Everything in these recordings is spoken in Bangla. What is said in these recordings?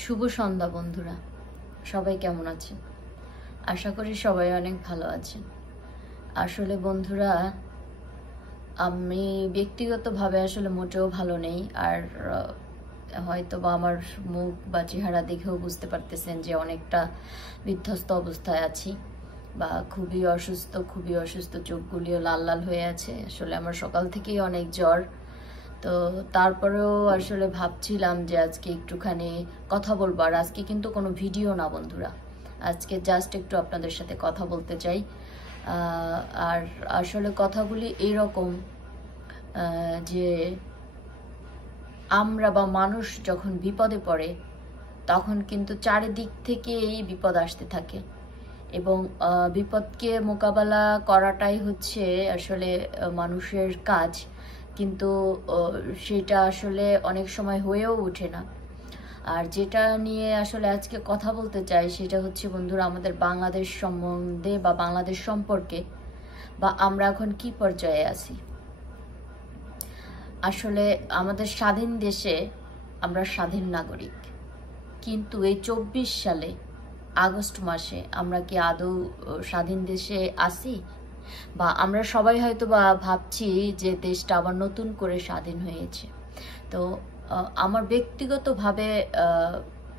শুভ সন্ধ্যা বন্ধুরা, সবাই কেমন আছেন? আশা করি সবাই অনেক ভালো আছেন। আসলে বন্ধুরা, আমি ব্যক্তিগতভাবে আসলে মোটেও ভালো নেই। আর হয়তো বা আমার মুখ বা চেহারা দেখেও বুঝতে পারতেছেন যে অনেকটা বিধ্বস্ত অবস্থায় আছি বা খুবই অসুস্থ, চোখগুলিও লাল লাল হয়ে আছে। আসলে আমার সকাল থেকেই অনেক জ্বর। তো তারপরেও আসলে ভাবছিলাম যে আজকে একটুখানি কথা বলবো। আর আজকে কিন্তু কোনো ভিডিও না বন্ধুরা, আজকে জাস্ট একটু আপনাদের সাথে কথা বলতে চাই। আর আসলে কথাগুলি এইরকম যে আমরা বা মানুষ যখন বিপদে পড়ে তখন কিন্তু চারিদিক থেকে এই বিপদ আসতে থাকে এবং বিপদকে মোকাবেলা করাটাই হচ্ছে আসলে মানুষের কাজ। কিন্তু সেটা আসলে অনেক সময় হয়েও ওঠে না। আর যেটা নিয়ে আসলে আজকে কথা বলতে চাই সেটা হচ্ছে বন্ধুরা, আমাদের বাংলাদেশ সম্বন্ধে বা বাংলাদেশ সম্পর্কে, বা আমরা এখন কি পর্যায়ে আছি। আসলে আমাদের স্বাধীন দেশে আমরা স্বাধীন নাগরিক, কিন্তু এই 24 সালে আগস্ট মাসে আমরা কি আদৌ স্বাধীন দেশে আছি? বা আমরা সবাই হয়তো বা ভাবছি যে দেশটা আবার নতুন করে স্বাধীন হয়েছে। তো আমার ব্যক্তিগতভাবে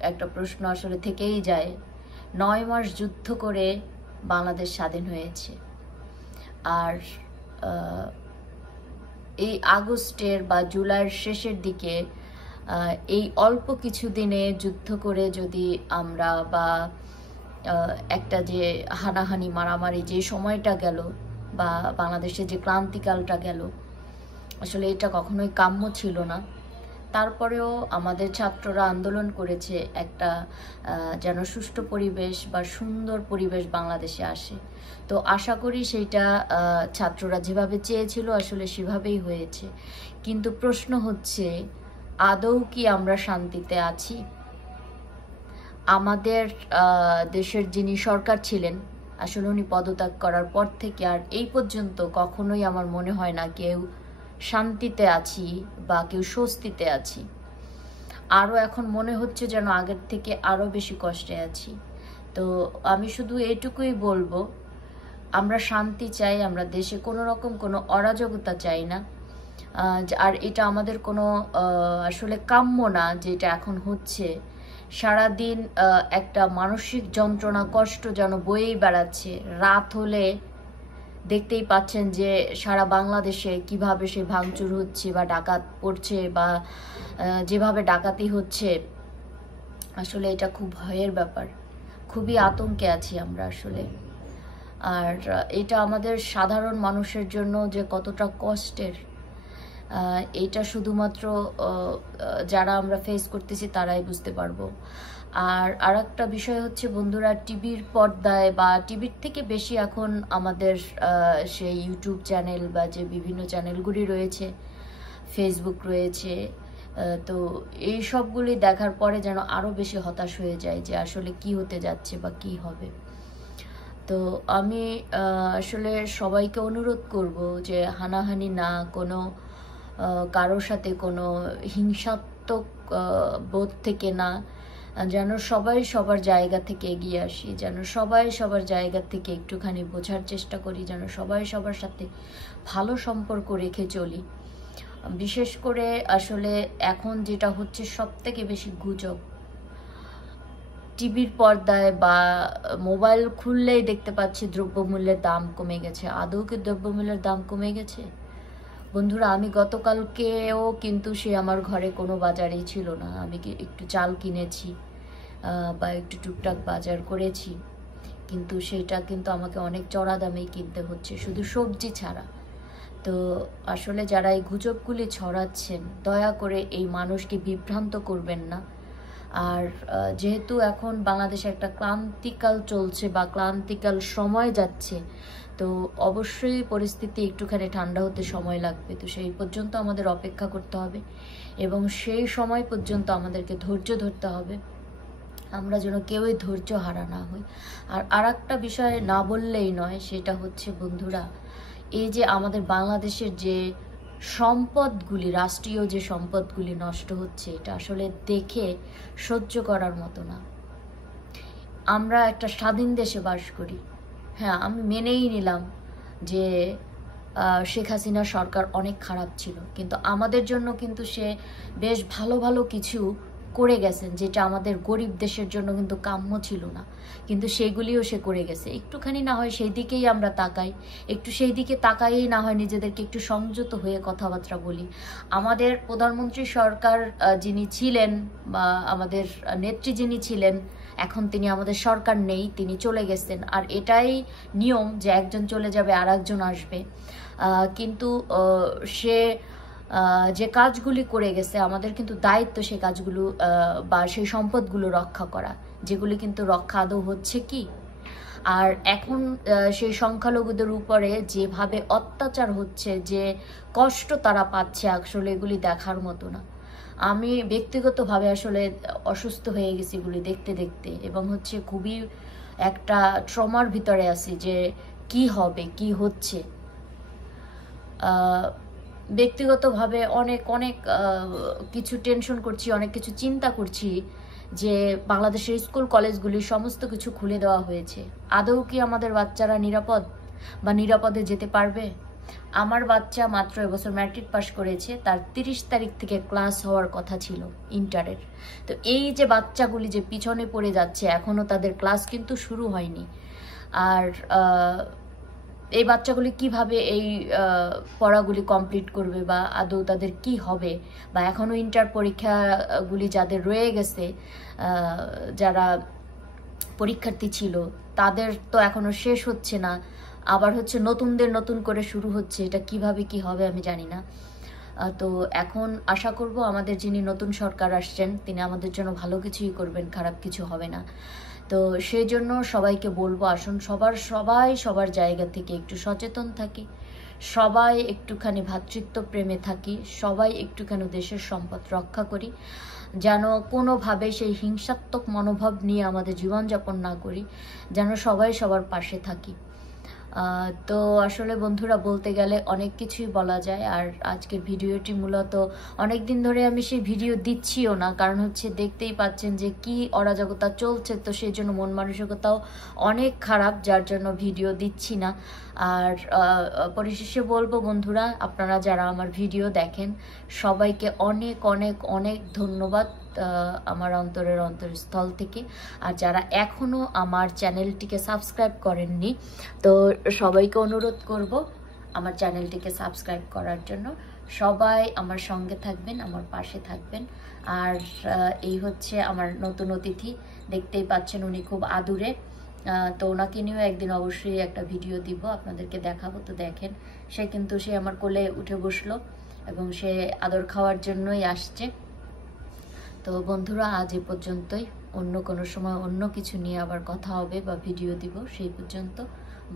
একটা প্রশ্ন আসলে থেকেই যায়, 9 মাস যুদ্ধ করে বাংলাদেশ স্বাধীন হয়েছে। আর এই আগস্টের বা জুলাইয়ের শেষের দিকে এই অল্প কিছু দিনে যুদ্ধ করে যদি আমরা বা একটা যে হানাহানি মারামারি যে সময়টা গেল বা বাংলাদেশে যে ক্রান্তিকালটা গেল, আসলে এটা কখনোই কাম্য ছিল না। তারপরেও আমাদের ছাত্ররা আন্দোলন করেছে একটা যেন সুষ্ঠু পরিবেশ বা সুন্দর পরিবেশ বাংলাদেশে আসে। তো আশা করি সেইটা ছাত্ররা যেভাবে চেয়েছিল আসলে সেভাবেই হয়েছে। কিন্তু প্রশ্ন হচ্ছে, আদৌ কি আমরা শান্তিতে আছি? আমাদের দেশের যিনি সরকার ছিলেন, আসলে উনি পদত্যাগ করার পর থেকে আর এই পর্যন্ত কখনোই আমার মনে হয় না কেউ শান্তিতে আছি বা কেউ স্বস্তিতে আছি। আরও এখন মনে হচ্ছে যেন আগের থেকে আরও বেশি কষ্টে আছি। তো আমি শুধু এইটুকুই বলবো, আমরা শান্তি চাই, আমরা দেশে কোনো রকম কোনো অরাজকতা চাই না। আর এটা আমাদের কোনো আসলে কাম্য না যেটা এখন হচ্ছে। সারাদিন একটা মানসিক যন্ত্রণা, কষ্ট যেন বয়েই বেড়াচ্ছে। রাত হলে দেখতেই পাচ্ছেন যে সারা বাংলাদেশে কিভাবে সে ভাঙচুর হচ্ছে বা ডাকাত পড়ছে বা যেভাবে ডাকাতি হচ্ছে, আসলে এটা খুব ভয়ের ব্যাপার। খুবই আতঙ্কে আছি আমরা আসলে। আর এটা আমাদের সাধারণ মানুষের জন্য যে কতটা কষ্টের, এইটা শুধুমাত্র যারা আমরা ফেস করতেছি তারাই বুঝতে পারবো। আর একটা বিষয় হচ্ছে বন্ধুরা, টিভির পর্দায় বা টিভির থেকে বেশি এখন আমাদের সেই ইউটিউব চ্যানেল বা যে বিভিন্ন চ্যানেলগুলি রয়েছে, ফেসবুক রয়েছে, তো এই সবগুলি দেখার পরে যেন আরও বেশি হতাশ হয়ে যায় যে আসলে কি হতে যাচ্ছে বা কি হবে। তো আমি আসলে সবাইকে অনুরোধ করব যে হানাহানি না, কোনো কারোর সাথে কোনো হিংসাত্মক বোধ থেকে না, যেন সবাই সবার জায়গা থেকে এগিয়ে আসি, যেন সবাই সবার জায়গা থেকে একটুখানি বোঝার চেষ্টা করি, যেন সবাই সবার সাথে ভালো সম্পর্ক রেখে চলি। বিশেষ করে আসলে এখন যেটা হচ্ছে সবথেকে বেশি গুজব। টিভির পর্দায় বা মোবাইল খুললেই দেখতে পাচ্ছি দ্রব্যমূল্যের দাম কমে গেছে। আদৌ কি দ্রব্যমূল্যের দাম কমে গেছে? বন্ধুরা, আমি গতকালকেও কিন্তু সে আমার ঘরে কোনো বাজারই ছিল না। আমি একটু চাল কিনেছি বা একটু টুকটাক বাজার করেছি, কিন্তু সেটা কিন্তু আমাকে অনেক চড়া দামেই কিনতে হচ্ছে, শুধু সবজি ছাড়া। তো আসলে যারা এই গুজবগুলি ছড়াচ্ছেন, দয়া করে এই মানুষকে বিভ্রান্ত করবেন না। আর যেহেতু এখন বাংলাদেশে একটা ক্রান্তিকাল চলছে বা ক্রান্তিকাল সময় যাচ্ছে, তো অবশ্যই পরিস্থিতি একটুখানি ঠান্ডা হতে সময় লাগবে। তো সেই পর্যন্ত আমাদের অপেক্ষা করতে হবে এবং সেই সময় পর্যন্ত আমাদেরকে ধৈর্য ধরতে হবে, আমরা যেন কেউই ধৈর্য হারা না হই। আর একটা বিষয় না বললেই নয়, সেটা হচ্ছে বন্ধুরা, এই যে আমাদের বাংলাদেশের যে সম্পদগুলি, রাষ্ট্রীয় যে সম্পদগুলি নষ্ট হচ্ছে, এটা আসলে দেখে সহ্য করার মতো না। আমরা একটা স্বাধীন দেশে বাস করি। হ্যাঁ, আমি মেনেই নিলাম যে শেখ হাসিনার সরকার অনেক খারাপ ছিল, কিন্তু আমাদের জন্য কিন্তু সে বেশ ভালো ভালো কিছু করে গেছেন, যেটা আমাদের গরিব দেশের জন্য কিন্তু কাম্য ছিল না, কিন্তু সেগুলিও সে করে গেছে। একটুখানি না হয় সেই দিকেই আমরা তাকাই, একটু সেই দিকে তাকাইই না হয় নিজেদেরকে একটু সংযত হয়ে কথাবার্তা বলি। আমাদের প্রধানমন্ত্রী সরকার যিনি ছিলেন, বা আমাদের নেত্রী যিনি ছিলেন, এখন তিনি আমাদের সরকার নেই, তিনি চলে গেছেন। আর এটাই নিয়ম যে একজন চলে যাবে আর একজন আসবে, কিন্তু সে যে কাজগুলি করে গেছে, আমাদের কিন্তু দায়িত্ব সেই কাজগুলো বা সেই সম্পদগুলো রক্ষা করা, যেগুলি কিন্তু রক্ষা আদৌ হচ্ছে কি। আর এখন সেই সংখ্যালঘুদের উপরে যেভাবে অত্যাচার হচ্ছে, যে কষ্ট তারা পাচ্ছে, আসলে এগুলি দেখার মতো না। আমি ব্যক্তিগতভাবে আসলে অসুস্থ হয়ে গেছি এগুলি দেখতে দেখতে, এবং হচ্ছে খুবই একটা ট্রমার ভিতরে আছি যে কি হবে, কি হচ্ছে। ব্যক্তিগতভাবে অনেক অনেক কিছু টেনশন করছি, অনেক কিছু চিন্তা করছি যে বাংলাদেশের স্কুল কলেজগুলি সমস্ত কিছু খুলে দেওয়া হয়েছে। আদৌ কি আমাদের বাচ্চারা নিরাপদ বা নিরাপদে যেতে পারবে? আমার বাচ্চা মাত্র এবছর ম্যাট্রিক পাস করেছে, তার 30 তারিখ থেকে ক্লাস হওয়ার কথা ছিল ইন্টারের। তো এই যে বাচ্চাগুলি যে পিছনে পড়ে যাচ্ছে, এখনও তাদের ক্লাস কিন্তু শুরু হয়নি। আর এই বাচ্চাগুলি কিভাবে এই পড়াগুলি কমপ্লিট করবে, বা আদৌ তাদের কি হবে, বা এখনও ইন্টার পরীক্ষাগুলি যাদের রয়ে গেছে, যারা পরীক্ষার্থী ছিল, তাদের তো এখনও শেষ হচ্ছে না, আবার হচ্ছে নতুনদের নতুন করে শুরু হচ্ছে। এটা কিভাবে কি হবে আমি জানি না। তো এখন আশা করব আমাদের যিনি নতুন সরকার আসছেন, তিনি আমাদের জন্য ভালো কিছুই করবেন, খারাপ কিছু হবে না। তো সেই জন্য সবাইকে বলবো, আসুন সবাই সবার জায়গা থেকে একটু সচেতন থাকি, সবাই একটুখানি ভ্রাতৃত্ব প্রেমে থাকি, সবাই একটুখানি দেশের সম্পদ রক্ষা করি, যেন কোনোভাবে সেই হিংসাত্মক মনোভাব নিয়ে আমাদের জীবনযাপন না করি, যেন সবাই সবার পাশে থাকি। তো আসলে বন্ধুরা, বলতে গেলে অনেক কিছুই বলা যায়। আর আজকের ভিডিওটি মূলত অনেক দিন ধরে আমি সেই ভিডিও দিচ্ছিও না, কারণ হচ্ছে দেখতেই পাচ্ছেন যে কি অরাজকতা চলছে, তো সেই জন্য মন মানসিকতাও অনেক খারাপ, যার জন্য ভিডিও দিচ্ছি না। আর পরিশেষে বলবো বন্ধুরা, আপনারা যারা আমার ভিডিও দেখেন, সবাইকে অনেক অনেক অনেক ধন্যবাদ আমার অন্তরের অন্তরস্থল থেকে। আর যারা এখনও আমার চ্যানেলটিকে সাবস্ক্রাইব করেননি, তো সবাইকে অনুরোধ করব আমার চ্যানেলটিকে সাবস্ক্রাইব করার জন্য। সবাই আমার সঙ্গে থাকবেন, আমার পাশে থাকবেন। আর এই হচ্ছে আমার নতুন অতিথি, দেখতেই পাচ্ছেন উনি খুব আদুরে। তো ওনাকে নিয়েও একদিন অবশ্যই একটা ভিডিও দিব, আপনাদেরকে দেখাবো। তো দেখেন, সে আমার কোলে উঠে বসলো এবং সে আদর খাওয়ার জন্যই আসছে। তো বন্ধুরা, আজ এ পর্যন্তই। অন্য কোনো সময় অন্য কিছু নিয়ে আবার কথা হবে বা ভিডিও দিব। সেই পর্যন্ত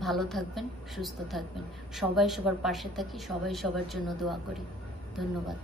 ভালো থাকবেন, সুস্থ থাকবেন। সবাই সবার পাশে থাকি, সবাই সবার জন্য দোয়া করি। ধন্যবাদ।